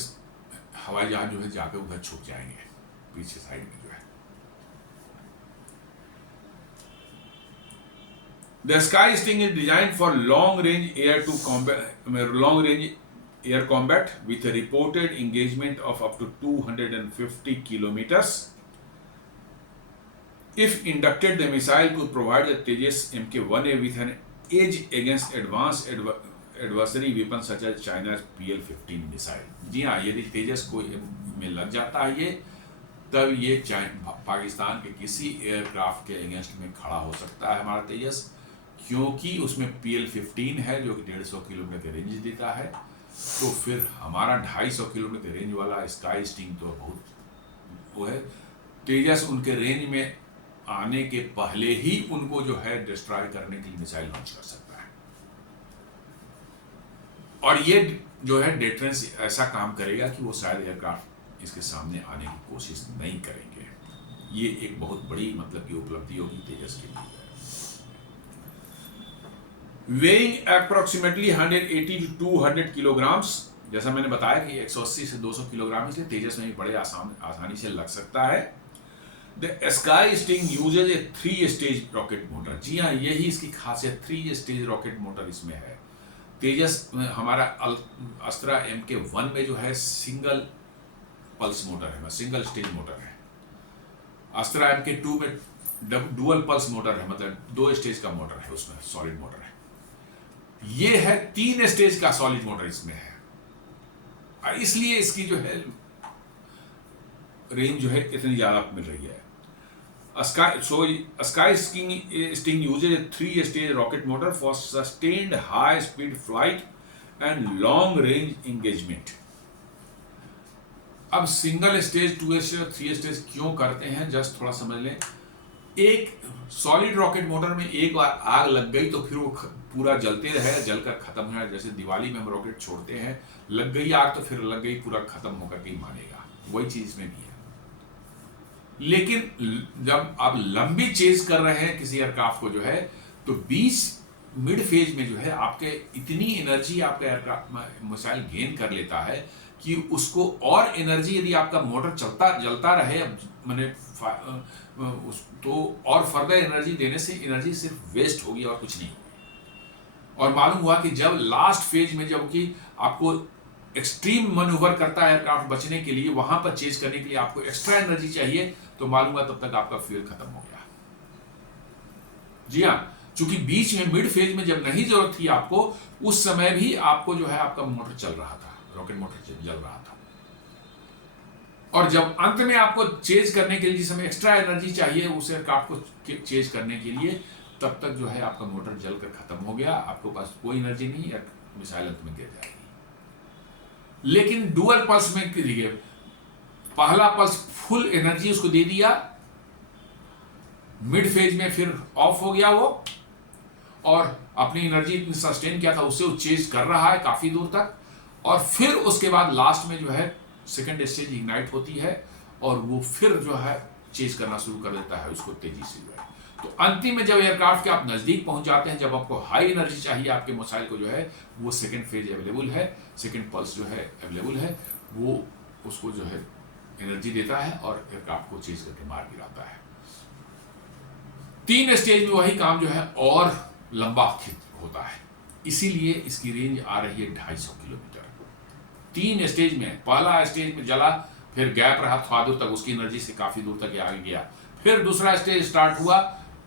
हवाई जहाज जो है जाकर उधर छुप जाएंगे पीछे साइड में जो है। The Sky Sting is designed for long range air combat with a reported engagement of up to 250 kilometers. If inducted, the missile could provide the Tejas MK-1A with an edge against advanced adversary weapons such as China's PL-15 missile. जी हाँ, यदि तेजस को में लग जाता है ये, तब ये पाकिस्तान के किसी एयरक्राफ्ट के अगेंस्ट में खड़ा हो सकता है हमारा तेजस, क्योंकि उसमें PL-15 है जो कि 150 किलोमीटर का रेंज देता है। तो फिर हमारा 250 किलोमीटर रेंज वाला स्काई स्टिंग तो बहुत वो है। तेजस उनके रेंज में आने के पहले ही उनको जो है डिस्ट्रॉय करने के लिए मिसाइल लॉन्च कर सकता है। और ये जो है डिफरेंस ऐसा काम करेगा कि वो शायद एयरक्राफ्ट इसके सामने आने की कोशिश नहीं करेंगे। ये एक बहुत बड़ी मतलब की उपलब्धि होगी तेजस के लिए। वेइंग अप्रोक्सीमेटली 180 to 200 किलोग्राम्स, जैसा मैंने बताया कि 180 से 200 किलोग्राम, इसलिए तेजस में बड़े आसानी से लग सकता है। The Sky Sting uses a three stage rocket motor. जी हाँ, यही इसकी खासियत, 3-स्टेज रॉकेट मोटर इसमें है। तेजस हमारा अस्त्रा MK-1 में जो है सिंगल पल्स मोटर है, सिंगल स्टेज मोटर है। अस्त्रा MK-2 में डुअल पल्स मोटर है, मतलब 2 स्टेज का मोटर है, उसमें सॉलिड मोटर है। ये है 3 स्टेज का सॉलिड मोटर इसमें है, इसलिए इसकी जो है रेंज जो है इतनी ज्यादा मिल रही है। Sky sting uses a 3-stage rocket motor for sustained high speed flight and long range engagement. अब सिंगल स्टेज, 2 स्टेज और 3 स्टेज क्यों करते हैं, जस्ट थोड़ा समझ लें। एक सॉलिड रॉकेट मोटर में एक बार आग लग गई तो फिर वो पूरा जलते रहे, जलकर खत्म हो जाए। जैसे दिवाली में हम रॉकेट छोड़ते हैं, लग गई आग तो फिर लग गई, पूरा खत्म होकर के ही मानेगा, वही चीज इसमें भी है। लेकिन जब आप लंबी चेज कर रहे हैं किसी एयरक्राफ्ट को जो है, तो 20 मिड फेज में जो है आपके इतनी एनर्जी आपका एयरक्राफ्ट मिसाइल गेन कर लेता है कि उसको और एनर्जी, यदि आपका मोटर जलता रहे मैंने तो और फर्दर एनर्जी देने से एनर्जी सिर्फ वेस्ट होगी और कुछ नहीं। और मालूम हुआ कि जब लास्ट फेज में जबकि आपको एक्सट्रीम मैन्यूवर करता है एयरक्राफ्ट बचने के लिए, वहां पर चेज करने के लिए आपको एक्स्ट्रा एनर्जी चाहिए, तो मालूम हुआ तब तक आपका फ्यूल खत्म हो गया। जी हाँ, चूंकि बीच में मिड फेज में जब नहीं जरूरत थी आपको, उस समय भी आपको जो है आपका मोटर चल रहा था, रॉकेट मोटर जल रहा था। और जब अंत में आपको चेज करने के लिए जिस समय एक्स्ट्रा एनर्जी चाहिए उस एयरक्राफ्ट को चेज करने के लिए, तब तक जो है आपका मोटर जलकर खत्म हो गया, आपके पास कोई एनर्जी नहीं है, मिसाइल अंत में गिर जाएगी। लेकिन डुअल पल्स में देखिए, पहला पल्स फुल एनर्जी उसको दे दिया, मिड फेज में फिर ऑफ हो गया वो, और अपनी एनर्जी इतनी सस्टेन किया था उससे वो चेज कर रहा है काफी दूर तक, और फिर उसके बाद लास्ट में जो है सेकंड स्टेज इग्नाइट होती है और वो फिर जो है चेज करना शुरू कर देता है उसको तेजी से जो है। तो अंतिम में जब एयरक्राफ्ट के आप नजदीक पहुंच जाते हैं, जब आपको हाई एनर्जी चाहिए आपके मिसाइल को जो है, वो सेकंड फेज अवेलेबल है, सेकंड पल्स जो है अवेलेबल है, वो उसको जो है एनर्जी देता है और एयरक्राफ्ट को चेज करके मार गिराता है। 3 स्टेज में वही काम जो है और लंबा होता है, इसीलिए इसकी रेंज आ रही है 250 किलोमीटर। 3 स्टेज में, पहला स्टेज में जला, फिर गैप रहा थोड़ा दूर तक, उसकी एनर्जी से काफी दूर तक आगे गया, फिर दूसरा स्टेज स्टार्ट हुआ,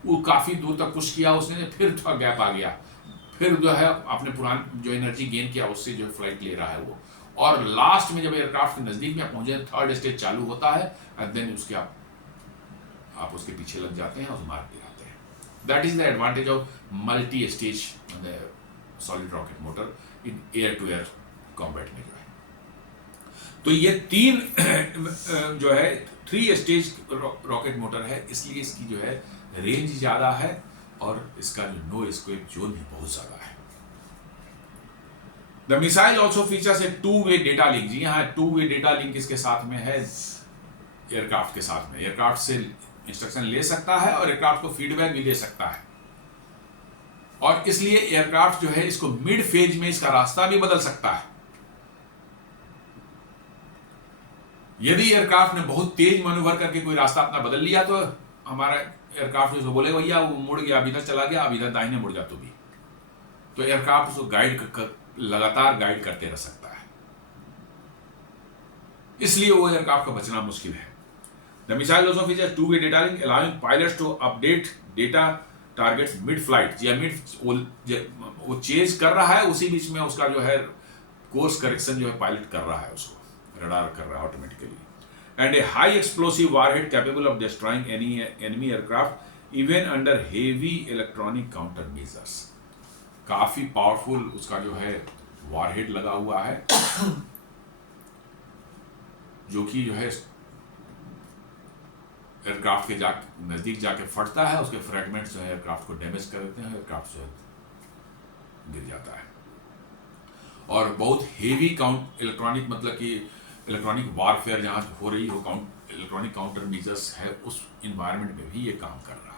वो काफी दूर तक पुश किया उसने, फिर थोड़ा गैप आ गया, फिर जो है अपने पुरान जो एनर्जी गेन किया उससे जो है फ्लाइट ले रहा है वो, और लास्ट में जब एयरक्राफ्ट के नजदीक में पहुंचे, थर्ड स्टेज चालू होता है, एंड देन उसके आप उसके पीछे लग जाते हैं और मार गिराते हैं। That is the advantage of multi stage solid rocket motor in air to air combat में जो है। तो ये 3 जो है 3 स्टेज रॉकेट मोटर है, इसलिए इसकी जो है रेंज ज्यादा है और इसका जो नो एस्केप जोन भी बहुत ज्यादा है। The missile also features a two way data link. जी हाँ, 2-वे डेटा लिंक इसके साथ में है, एयरक्राफ्ट के साथ में, एयरक्राफ्ट से इंस्ट्रक्शन ले सकता है और एयरक्राफ्ट को फीडबैक भी दे सकता है, और इसलिए एयरक्राफ्ट जो है इसको मिड फेज में इसका रास्ता भी बदल सकता है। यदि एयरक्राफ्ट ने बहुत तेज मैन्यूवर करके कोई रास्ता अपना बदल लिया, तो हमारा एयरक्राफ्ट उसको बोलेगा भैया वो मुड़ गया, अभी इधर चला गया, अभी इधर दाहिने मुड़ जा तू भी, तो एयरक्राफ्ट उसको लगातार गाइड करते रह सकता है, इसलिए वो एयरक्राफ्ट का बचना मुश्किल है। The missile also features two way data link allowing pilots to update data targets mid flight. या मिड वो चेज कर रहा है, उसी बीच में उसका जो है कोर्स करेक्शन जो है पायलट कर रहा है, उसको रडार कर रहा है automatically. And A high explosive warhead capable of destroying any enemy aircraft even under heavy electronic counter measures. काफी पावरफुल उसका जो है वारहेड लगा हुआ है, जो कि जो है एयरक्राफ्ट के नजदीक जाके फटता है, उसके फ्रैगमेंट्स जो है एयरक्राफ्ट को डैमेज कर देते हैं, एयरक्राफ्ट जो है गिर जाता है। और बहुत हेवी इलेक्ट्रॉनिक, मतलब कि इलेक्ट्रॉनिक वारफेयर जहां हो रही हो, इलेक्ट्रॉनिक काउंटर मेजर्स है, उस इन्वायरमेंट में भी ये काम करता है।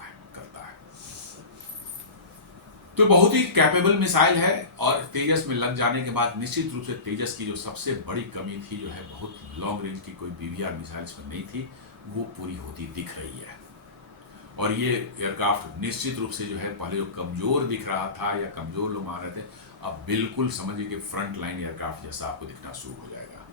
तो बहुत ही कैपेबल मिसाइल है, और तेजस में लग जाने के बाद निश्चित रूप से तेजस की जो सबसे बड़ी कमी थी जो है, बहुत लॉन्ग रेंज की कोई BVR मिसाइल्स में नहीं थी, वो पूरी होती दिख रही है। और ये एयरक्राफ्ट निश्चित रूप से जो है पहले जो कमजोर दिख रहा था या कमजोर लोग मान रहे थे, अब बिल्कुल समझिए कि फ्रंट लाइन एयरक्राफ्ट जैसा आपको दिखना शुरू हो जाएगा।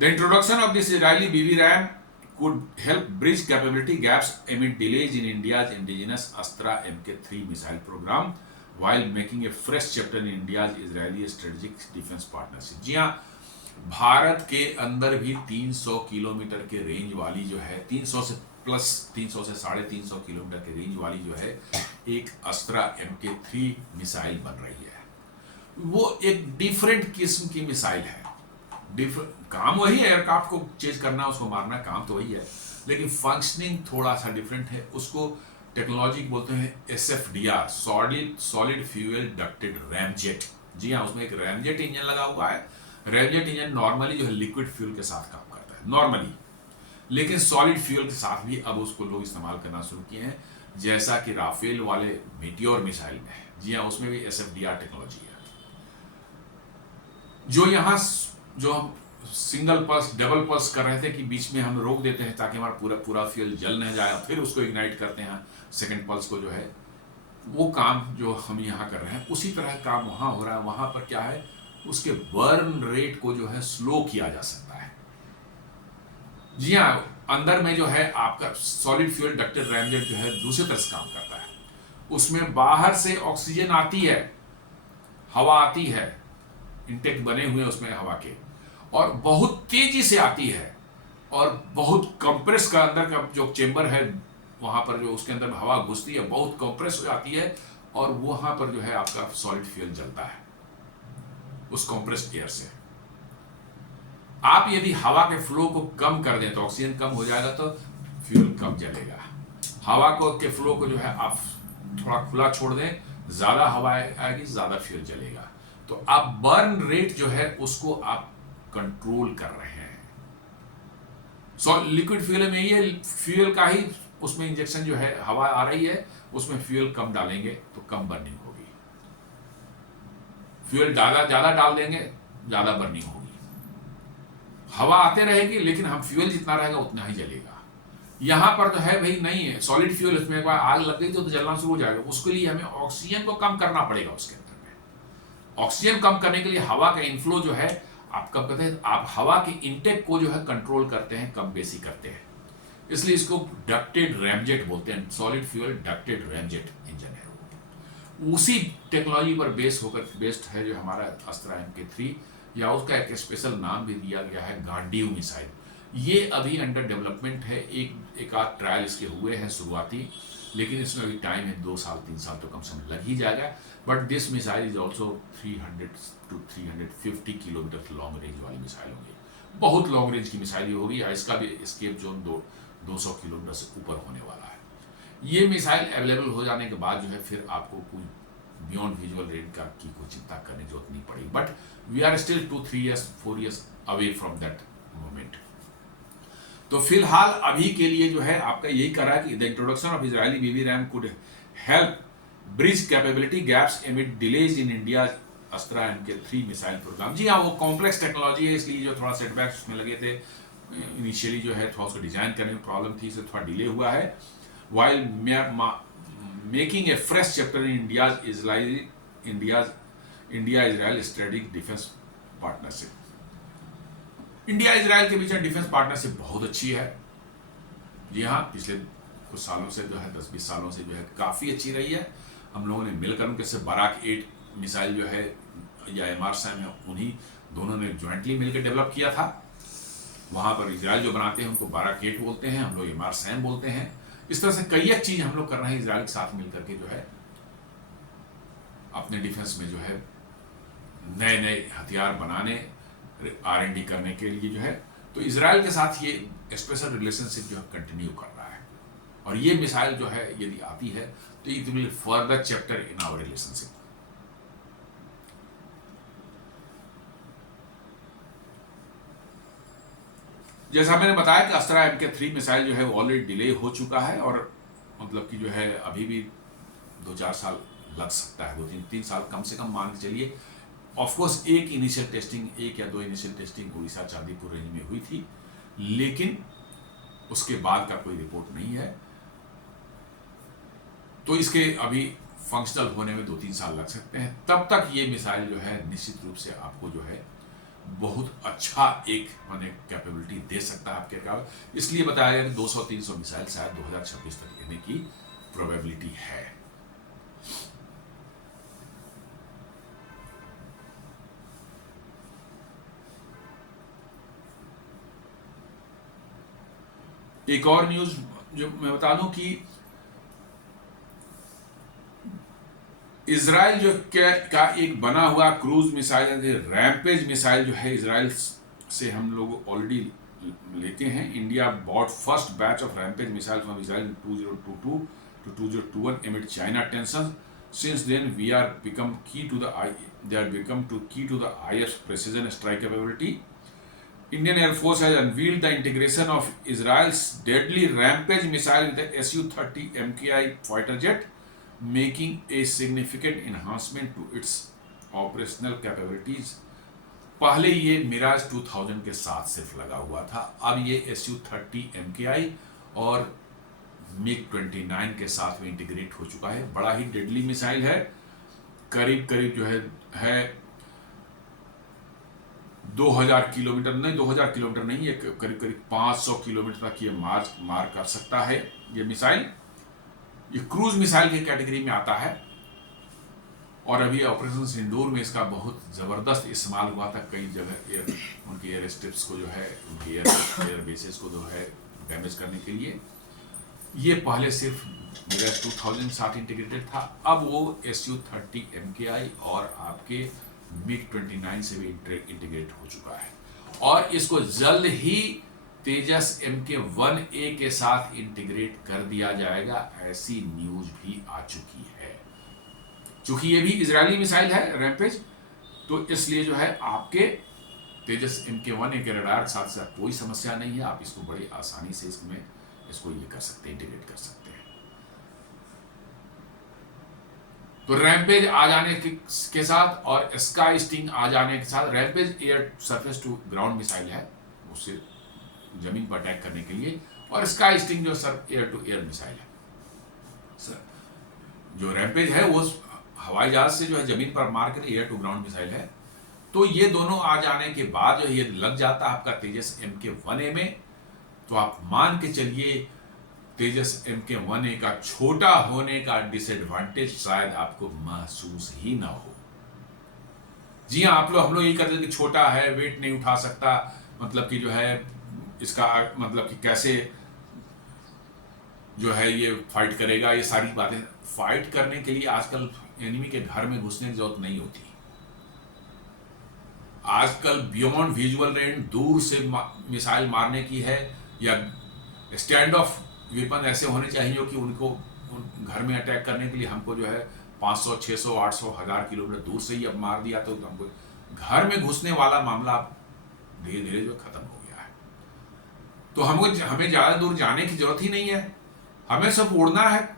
The introduction of this Israeli BB-RAM could help bridge capability gaps amid delays in India's indigenous Astra Mk3 missile program while making a fresh chapter in India's Israeli strategic defense partnership। जी हाँ, भारत के अंदर भी 300 किलोमीटर के रेंज वाली जो है, 300 से प्लस 300 से 350 किलोमीटर के रेंज वाली जो है एक अस्त्रा Mk3 मिसाइल बन रही है। वो एक डिफरेंट किस्म की मिसाइल है, काम वही है, एयरक्राफ्ट को चेज करना, उसको मारना, काम तो वही है, लेकिन फंक्शनिंग थोड़ा सा डिफरेंट है। उसको टेक्नोलॉजी बोलते हैं SFDR, solid fuel ducted ramjet. जी हाँ, उसमें एक रैमजेट इंजन लगा हुआ है। रैमजेट इंजन नॉर्मली जो है लिक्विड फ्यूल के साथ काम करता है नॉर्मली, लेकिन सॉलिड फ्यूल के साथ भी अब उसको लोग इस्तेमाल करना शुरू किए हैं, जैसा कि राफेल वाले मीटियोर मिसाइल में है। जी हाँ, उसमें भी SFDR टेक्नोलॉजी है। जो यहाँ जो हम सिंगल पल्स डबल पल्स कर रहे थे कि बीच में हम रोक देते हैं ताकि हमारा पूरा फ्यूल जल न जाए, फिर उसको इग्नाइट करते हैं सेकंड पल्स को, जो है वो काम जो हम यहाँ कर रहे हैं उसी तरह काम वहाँ हो रहा है। वहाँ पर क्या है, उसके बर्न रेट को जो है स्लो किया जा सकता है। जी हाँ, अंदर में जो है आपका सॉलिड फ्यूल डक्टेड रैमजेट जो है दूसरी तरह से काम करता है। उसमें बाहर से ऑक्सीजन आती है, हवा आती है, इंटेक बने हुए उसमें हवा के, और बहुत तेजी से आती है, और बहुत कंप्रेस का अंदर का जो चेंबर है वहां पर जो उसके अंदर हवा घुसती है बहुत कंप्रेस हो जाती है, और वहां पर जो है आपका सॉलिड फ्यूल जलता है। उस कंप्रेस्ड एयर से। आप यदि हवा के फ्लो को कम कर दें तो ऑक्सीजन कम हो जाएगा, तो फ्यूल कम जलेगा। हवा को के फ्लो को जो है आप थोड़ा खुला छोड़ दें, ज्यादा हवा आएगी, ज्यादा फ्यूल जलेगा। तो आप बर्न रेट जो है उसको आप कंट्रोल कर रहे हैं। लिक्विड फ्यूल में ये फ्यूल का ही उसमें इंजेक्शन जो है, हवा आ रही है उसमें फ्यूल कम डालेंगे तो कम बर्निंग होगी, फ्यूल ज्यादा डाल देंगे ज्यादा बर्निंग होगी। हवा आते रहेगी लेकिन हम फ्यूल जितना रहेगा उतना ही जलेगा। यहां पर तो है भाई नहीं है सॉलिड फ्यूल, उसमें एक बार आग लग गई तो जलना शुरू हो जाएगा। उसके लिए हमें ऑक्सीजन को कम करना पड़ेगा उसके अंदर में। ऑक्सीजन कम करने के लिए हवा का इनफ्लो जो है आप कब करते हैं, आप हवा के इनटेक को जो है कंट्रोल करते हैं, कम बेसी करते हैं। इसलिए इसको डक्टेड रैमजेट बोलते हैं, solid fuel ducted ramjet engine है। उसी टेक्नोलॉजी पर बेस्ड है जो हमारा अस्त्रा MK3, या उसका एक स्पेशल नाम भी दिया गया है गांडीव मिसाइल। ये अभी अंडर डेवलपमेंट है, एक आध ट्रायल इसके हुए हैं शुरुआती, लेकिन इसमें अभी टाइम है 2 साल 3 साल तो कम से कम लग ही जाएगा। But this missile is also 300 to 350 kilometre long range वाली मिसाइल होगी, बहुत लॉन्ग रेंज की मिसाइल होगी। इसका भी एस्केप जोन 200 किलोमीटर से ऊपर होने वाला है। ये मिसाइल अवेलेबल हो जाने के बाद जो है फिर आपको कोई बियॉन्ड विजुअल रेंज का की कोई चिंता करने की जरूरत नहीं पड़ेगी। But we are still 2-3 years 4 years away from that moment. तो फिलहाल अभी के लिए जो है आपका यही करा है कि the introduction of Israeli BB-RAM could help bridge capability gaps amid delays in India Astra MK3 missile programme. जी हाँ, वो कॉम्प्लेक्स टेक्नोलॉजी है, इसलिए जो थोड़ा सेटबैक्स उसमें लगे थे इनिशियली, जो है थोड़ा उसको डिजाइन करने में प्रॉब्लम थी, इससे थोड़ा डिले हुआ है। While making a fresh chapter in India Israel strategic defence partnership. India Israel के बीच में डिफेंस पार्टनरशिप बहुत अच्छी है। जी हाँ, पिछले कुछ सालों से जो है 10-20 सालों से जो है काफ़ी अच्छी रही है। हम लोगों ने मिलकर उनके से बराक 8 मिसाइल जो है या MR-SAM है, उन्हीं दोनों ने ज्वाइंटली मिलकर डेवलप किया था। वहाँ पर इजराइल जो बनाते हैं उनको बराक 8 बोलते हैं, हम लोग MR-SAM बोलते हैं। इस तरह से कई एक चीज़ हम लोग कर रहे हैं इजराइल के साथ मिलकर के, जो है अपने डिफेंस में जो है नए नए हथियार बनाने, R&D करने के लिए जो है। तो इजराइल के साथ ये स्पेशल रिलेशनशिप जो है कंटिन्यू कर रहा है। और ये मिसाइल जो है यदि आती है तो it will further chapter in our relationship. जैसा मैंने बताया कि अस्त्रा MK3 मिसाइल जो है ऑलरेडी डिले हो चुका है, और मतलब कि जो है अभी भी 2-4 साल लग सकता है, 2-3 साल कम से कम मान के चलिए। ऑफकोर्स एक इनिशियल टेस्टिंग, 1 या 2 initial testing Orissa Chandipur range में हुई थी, लेकिन उसके बाद का कोई रिपोर्ट नहीं है। तो इसके अभी फंक्शनल होने में 2-3 साल लग सकते हैं। तब तक ये मिसाइल जो है निश्चित रूप से आपको जो है बहुत अच्छा एक माने कैपेबिलिटी दे सकता है आपके कार। इसलिए बताया गया कि 200-300 मिसाइल शायद 2026 तक लेने की प्रोबेबिलिटी है। एक और न्यूज जो मैं बता दूं कि इजराइल जो का एक बना हुआ क्रूज मिसाइल, रैम्पेज मिसाइल जो है इजराइल से हम लोग ऑलरेडी लेते हैं। India bought first batch of Rampage missile from Israel in 2022 to 2021 amid China tensions. Since then, they are become key to the IS precision strike capability. Indian Air Force has unveiled the integration of Israel's deadly Rampage missile with the Su-30 MKI fighter jet, making a significant enhancement to its operational capabilities. पहले ये मिराज 2000 के साथ सिर्फ लगा हुआ था, अब ये Su-30 MKI और MiG-29 के साथ में इंटीग्रेट हो चुका है। बड़ा ही डेडली मिसाइल है, करीब जो है 2000 किलोमीटर नहीं, 2000 किलोमीटर नहीं, ये करीब 500 किलोमीटर तक ये मार कर सकता है। ये मिसाइल ये क्रूज मिसाइल की कैटेगरी में आता है, और अभी ऑपरेशन सिंदूर में इसका बहुत ज़बरदस्त इस्तेमाल हुआ था। कई जगह उनके एयर स्ट्रिप्स को जो है, उनके एयर बेसिस को जो है डैमेज करने के लिए। ये पहले सिर्फ मिराज 2000 साथ इंटीग्रेटेड था, अब वो Su-30 MKI और आपके MiG-29 से भी इंटीग्रेट हो चुका है और इसको जल्द ही तेजस MK-1A के साथ इंटीग्रेट कर दिया जाएगा, ऐसी न्यूज भी आ चुकी है। चूंकि ये भी इजरायली मिसाइल है रैम्पेज, तो इसलिए जो है आपके तेजस MK-1A के रडार के साथ साथ कोई समस्या नहीं है, आप इसको बड़ी आसानी से इसको ये कर सकते हैं, इंटीग्रेट कर सकते हैं। तो रैम्पेज आ जाने के साथ और स्काई स्टिंग आ जाने के साथ, Rampage air surface to ground missile है, उससे जमीन पर अटैक करने के लिए, और स्काई स्टिंग जो एयर टू एयर मिसाइल है। जो रैम्पेज है वो हवाई जहाज से जो है जमीन पर मार कर एयर टू ग्राउंड मिसाइल है। तो ये दोनों आ जाने के बाद जो ये लग जाता है आपका तेजस MK-1A में, तो आप मान के चलिए तेजस MK-1A का छोटा होने का डिसएडवांटेज शायद आपको महसूस ही ना हो। जी हाँ, हम लोग यही कहते हैं कि छोटा है, वेट नहीं उठा सकता, मतलब कि जो है इसका मतलब कि कैसे जो है ये फाइट करेगा, ये सारी बातें। फाइट करने के लिए आजकल एनिमी के घर में घुसने की जरूरत नहीं होती। आजकल बियॉन्ड विजुअल रेंज, दूर से मिसाइल मारने की है, या स्टैंड ऑफ वेपन ऐसे होने चाहिए जो कि उनको घर में अटैक करने के लिए हमको जो है 500, 600, 800, 1000 किलोमीटर दूर से ही अब मार दिया, तो हमको घर में घुसने वाला मामला धीरे धीरे जो खत्म हो गया है। तो हमें ज़्यादा दूर जाने की जरूरत ही नहीं है, हमें सब उड़ना है,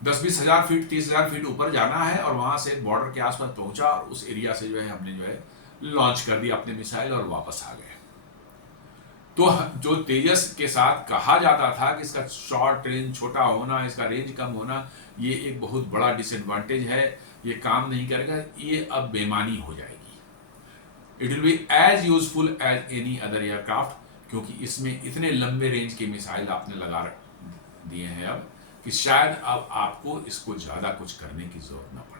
10-20 हज़ार फीट, 30 हज़ार फीट ऊपर जाना है और वहाँ से बॉर्डर के आसपास पहुँचा और उस एरिया से जो है हमने जो है लॉन्च कर दिया अपने मिसाइल और वापस आ गए। तो जो तेजस के साथ कहा जाता था कि इसका शॉर्ट रेंज छोटा होना, इसका रेंज कम होना, ये एक बहुत बड़ा डिसएडवांटेज है, ये काम नहीं करेगा, ये अब बेमानी हो जाएगी। It will be as useful as any other aircraft, क्योंकि इसमें इतने लंबे रेंज के मिसाइल आपने लगा दिए हैं अब कि शायद अब आपको इसको ज्यादा कुछ करने की जरूरत ना पड़े।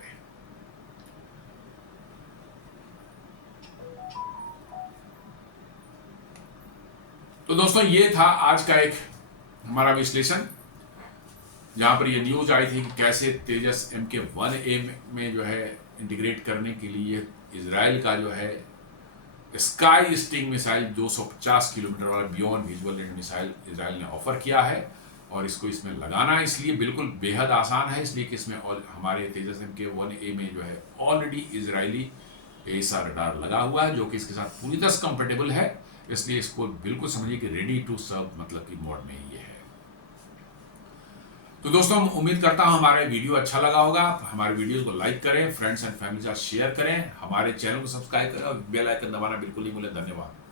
तो दोस्तों ये था आज का एक हमारा विश्लेषण, जहां पर ये न्यूज आई थी कि कैसे तेजस MK-1A में जो है इंटीग्रेट करने के लिए इजराइल का जो है स्काई स्टिंग मिसाइल 250 किलोमीटर वाला beyond visual range missile Israel ने ऑफर किया है, और इसको इसमें लगाना इसलिए बिल्कुल बेहद आसान है, इसलिए कि इसमें हमारे तेजस MK-1A में जो है ऑलरेडी इजरायली ऐसा रडार लगा हुआ है जो कि इसके साथ पूरी तरह कंफर्टेबल है, इसलिए इसको बिल्कुल समझिए कि रेडी टू सर्व मतलब कि मोड में ये है। तो दोस्तों उम्मीद करता हूं हमारा वीडियो अच्छा लगा होगा। हमारे वीडियोस को लाइक करें, फ्रेंड्स एंड फैमिली के साथ शेयर करें, हमारे चैनल को सब्सक्राइब करें और बेल आइकन दबाना बिल्कुल नहीं भूलें। धन्यवाद।